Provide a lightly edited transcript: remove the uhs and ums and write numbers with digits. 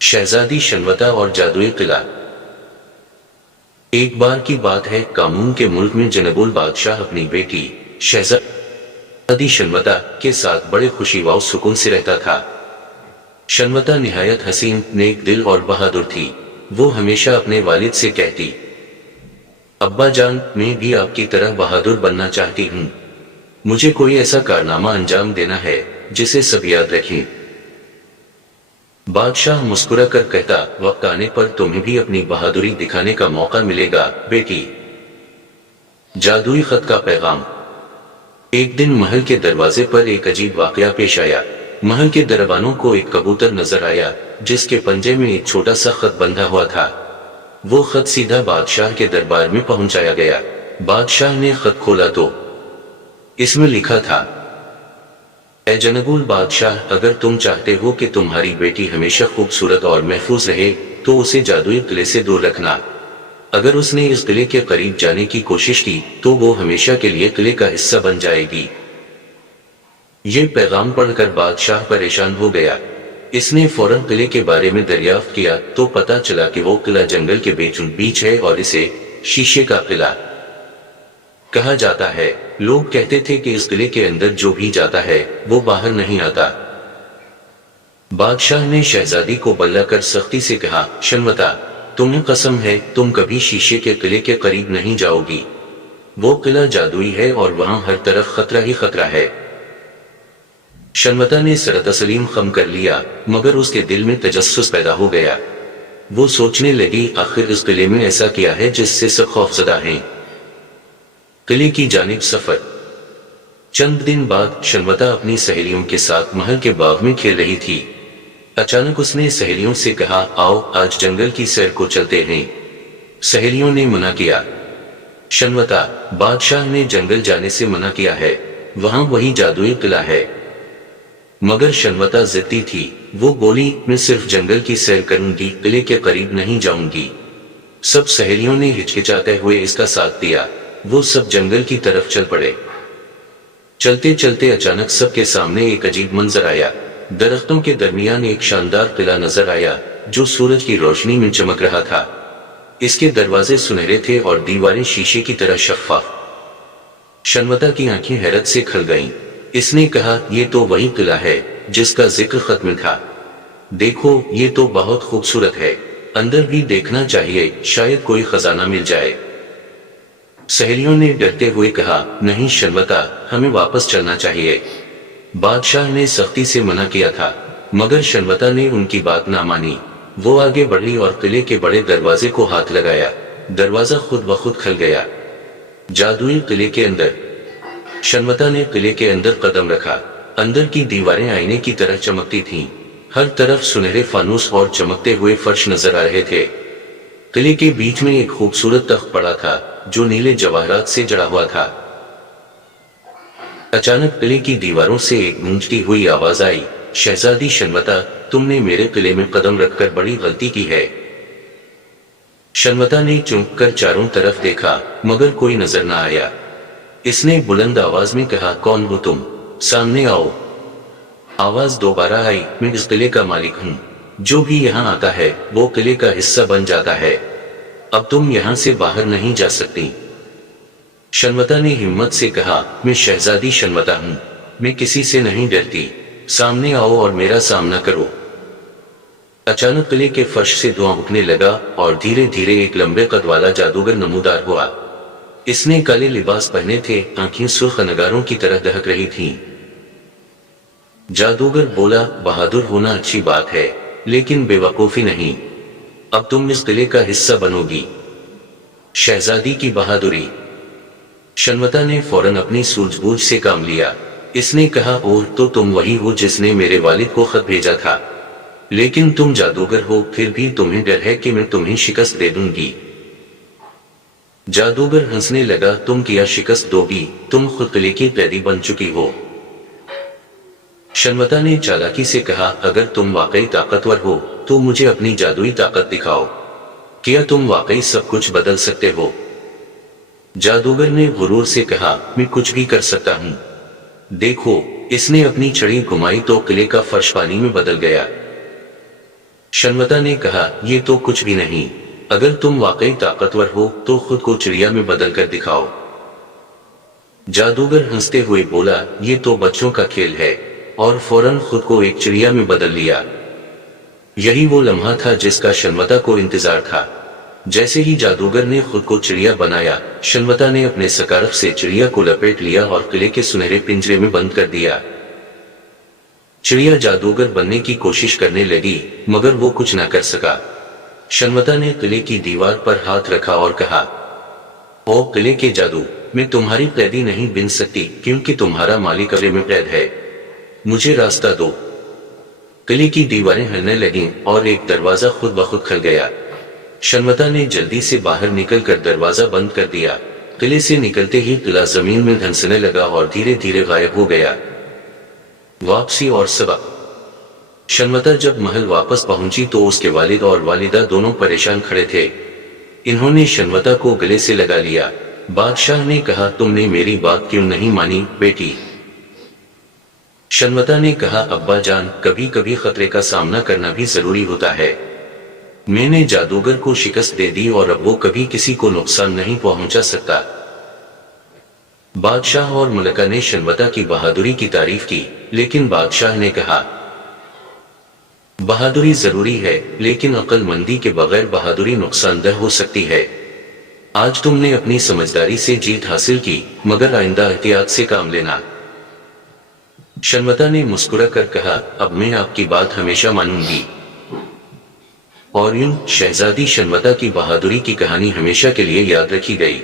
شہزادی شنوتا اور جادوئی قلعہ۔ ایک بار کی بات ہے، کامون کے ملک میں جنگول بادشاہ اپنی بیٹی شہزادی شنوتا کے ساتھ بڑے خوشی و سکون سے رہتا تھا۔ شنوتا نہایت حسین، نیک دل اور بہادر تھی۔ وہ ہمیشہ اپنے والد سے کہتی، ابا جان، میں بھی آپ کی طرح بہادر بننا چاہتی ہوں۔ مجھے کوئی ایسا کارنامہ انجام دینا ہے جسے سب یاد رکھیں۔ بادشاہ مسکرا کر کہتا، وقت آنے پر تمہیں بھی اپنی بہادری دکھانے کا موقع ملے گا بیٹی۔ جادوئی خط کا پیغام۔ ایک دن محل کے دروازے پر ایک عجیب واقعہ پیش آیا۔ محل کے دربانوں کو ایک کبوتر نظر آیا جس کے پنجے میں ایک چھوٹا سا خط بندھا ہوا تھا۔ وہ خط سیدھا بادشاہ کے دربار میں پہنچایا گیا۔ بادشاہ نے خط کھولا تو اس میں لکھا تھا، اے جنگول بادشاہ، اگر تم چاہتے ہو کہ تمہاری بیٹی ہمیشہ خوبصورت اور محفوظ رہے تو اسے جادوئی قلعے سے دور رکھنا۔ اگر اس نے اس قلعے کے قریب جانے کی کوشش کی تو وہ ہمیشہ کے لیے قلعے کا حصہ بن جائے گی۔ یہ پیغام پڑھ کر بادشاہ پریشان ہو گیا۔ اس نے فوراً قلعے کے بارے میں دریافت کیا تو پتہ چلا کہ وہ قلعہ جنگل کے بیچوں بیچ ہے اور اسے شیشے کا قلعہ کہا جاتا ہے۔ لوگ کہتے تھے کہ اس قلعے کے اندر جو بھی جاتا ہے وہ باہر نہیں آتا۔ بادشاہ نے شہزادی کو بلا کر سختی سے کہا، شنوتا، تمہیں قسم ہے تم کبھی شیشے کے قلعے کے قریب نہیں جاؤ گی۔ وہ قلعہ جادوئی ہے اور وہاں ہر طرف خطرہ ہی خطرہ ہے۔ شنوتا نے سر تسلیم خم کر لیا، مگر اس کے دل میں تجسس پیدا ہو گیا۔ وہ سوچنے لگی، آخر اس قلعے میں ایسا کیا ہے جس سے سب خوفزدہ ہیں۔ قلعے کی جانب سفر۔ چند دن بعد شنوتا اپنی سہیلیوں کے ساتھ محل کے باغ میں کھیل رہی تھی۔ اچانک اس نے سہیلیوں سے کہا، آؤ آج جنگل کی سیر کو چلتے ہیں۔ سہیلیوں نے منع کیا۔ شنوتا، بادشاہ نے جنگل جانے سے منع کیا ہے، وہاں وہی جادوئی قلعہ ہے۔ مگر شنوتا ضدی تھی۔ وہ بولی، میں صرف جنگل کی سیر کروں گی، قلعے کے قریب نہیں جاؤں گی۔ سب سہیلیوں نے ہچکچاتے ہوئے اس کا ساتھ دیا۔ وہ سب جنگل کی طرف چل پڑے۔ چلتے چلتے اچانک سب کے سامنے ایک عجیب منظر آیا۔ درختوں کے درمیان ایک شاندار قلعہ نظر آیا جو سورج کی روشنی میں چمک رہا تھا۔ اس کے دروازے سنہرے تھے اور دیواریں شیشے کی طرح شفاف۔ شنوتا کی آنکھیں حیرت سے کھل گئیں۔ اس نے کہا، یہ تو وہی قلعہ ہے جس کا ذکر خط میں تھا۔ دیکھو، یہ تو بہت خوبصورت ہے، اندر بھی دیکھنا چاہیے، شاید کوئی خزانہ مل جائے۔ سہیلیوں نے ڈرتے ہوئے کہا، نہیں شنوتا، ہمیں واپس چلنا چاہیے۔ بادشاہ نے سختی سے منع کیا تھا، مگر شنوتا نے ان کی بات نہ مانی۔ وہ آگے بڑھی اور قلعے کے بڑے دروازے کو ہاتھ لگایا۔ دروازہ خود بخود کھل گیا۔ جادوئی قلعے کے اندر۔ شنوتا نے قلعے کے اندر قدم رکھا۔ اندر کی دیواریں آئینے کی طرح چمکتی تھیں۔ ہر طرف سنہرے فانوس اور چمکتے ہوئے فرش نظر آ رہے تھے۔ قلعے کے بیچ میں ایک خوبصورت تخت پڑا تھا جو نیلے جواہرات سے جڑا ہوا تھا۔ اچانک قلعے کی دیواروں سے ایک گونجتی ہوئی آواز آئی، شہزادی شنوتا، تم نے میرے قلعے میں قدم رکھ کر بڑی غلطی کی ہے۔ شنوتا نے چونک کر چاروں طرف دیکھا مگر کوئی نظر نہ آیا۔ اس نے بلند آواز میں کہا، کون ہو تم؟ سامنے آؤ۔ آواز دوبارہ آئی، میں اس قلعے کا مالک ہوں، جو بھی یہاں آتا ہے وہ قلعے کا حصہ بن جاتا ہے، اب تم یہاں سے باہر نہیں جا سکتی۔ شنوتا نے ہمت سے کہا، میں شہزادی شنوتا ہوں، میں کسی سے نہیں ڈرتی، سامنے آؤ اور میرا سامنا کرو۔ اچانک قلعے کے فرش سے دھواں اٹھنے لگا اور دھیرے دھیرے ایک لمبے قد والا جادوگر نمودار ہوا۔ اس نے کالے لباس پہنے تھے، آنکھیں سرخ انگاروں کی طرح دہک رہی تھیں۔ جادوگر بولا، بہادر ہونا اچھی بات ہے لیکن بے وقوفی نہیں، اب تم اس قلعے کا حصہ بنو گی۔ شہزادی کی بہادری۔ شنوتا نے فوراً اپنی سوجھ بوجھ سے کام لیا۔ اس نے کہا، اوہ، تو تم وہی ہو جس نے میرے والد کو خط بھیجا تھا، لیکن تم جادوگر ہو، پھر بھی تمہیں ڈر ہے کہ میں تمہیں شکست دے دوں گی۔ جادوگر ہنسنے لگا، تم کیا شکست دو گی؟ تم خود قلعے کی قیدی بن چکی ہو۔ شنوتا نے چالاکی سے کہا، اگر تم واقعی طاقتور ہو تو مجھے اپنی جادوئی طاقت دکھاؤ، کیا تم واقعی سب کچھ بدل سکتے ہو؟ جادوگر نے غرور سے کہا، میں کچھ بھی کر سکتا ہوں، دیکھو۔ اس نے اپنی چھڑی گھمائی تو قلعے کا فرش پانی میں بدل گیا۔ شنوتا نے کہا یہ تو کچھ بھی نہیں، اگر تم واقعی طاقتور ہو تو خود کو چڑیا میں بدل کر دکھاؤ۔ جادوگر ہنستے ہوئے بولا یہ تو بچوں کا کھیل ہے، اور فوراً خود کو ایک چڑیا میں بدل لیا۔ یہی وہ لمحہ تھا جس کا شنوتا کو انتظار تھا۔ جیسے ہی جادوگر نے خود کو چڑیا بنایا، شنوتا نے اپنے سکارف سے چڑیا کو لپیٹ لیا اور قلعے کے سنہرے پنجرے میں بند کر دیا۔ چڑیا جادوگر بننے کی کوشش کرنے لگی مگر وہ کچھ نہ کر سکا۔ شنوتا نے قلعے کی دیوار پر ہاتھ رکھا اور کہا، او قلعے کے جادو، میں تمہاری قیدی نہیں بن سکتی کیونکہ تمہارا مالک قلعے میں قید ہے، مجھے راستہ دو۔ قلعے کی دیواریں ہلنے لگیں اور ایک دروازہ خود بخود کھل گیا۔ شنوتا نے جلدی سے باہر نکل کر دروازہ بند کر دیا۔ قلعے سے نکلتے ہی قلعہ زمین میں دھنسنے لگا اور دھیرے دھیرے غائب ہو گیا۔ واپسی اور سبق۔ شنوتا جب محل واپس پہنچی تو اس کے والد اور والدہ دونوں پریشان کھڑے تھے۔ انہوں نے شنوتا کو گلے سے لگا لیا۔ بادشاہ نے کہا تم نے میری بات کیوں نہیں مانی بیٹی؟ شنوتا نے کہا ابا جان، کبھی کبھی خطرے کا سامنا کرنا بھی ضروری ہوتا ہے۔ میں نے جادوگر کو شکست دے دی اور اب وہ کبھی کسی کو نقصان نہیں پہنچا سکتا۔ بادشاہ اور ملکہ نے شنوتا کی بہادری کی تعریف کی، لیکن بادشاہ نے کہا بہادری ضروری ہے لیکن عقل مندی کے بغیر بہادری نقصان دہ ہو سکتی ہے۔ آج تم نے اپنی سمجھداری سے جیت حاصل کی مگر آئندہ احتیاط سے کام لینا۔ شنوتا نے مسکرا کر کہا اب میں آپ کی بات ہمیشہ مانوں گی۔ اور یوں شہزادی شنوتا کی بہادری کی کہانی ہمیشہ کے لیے یاد رکھی گئی۔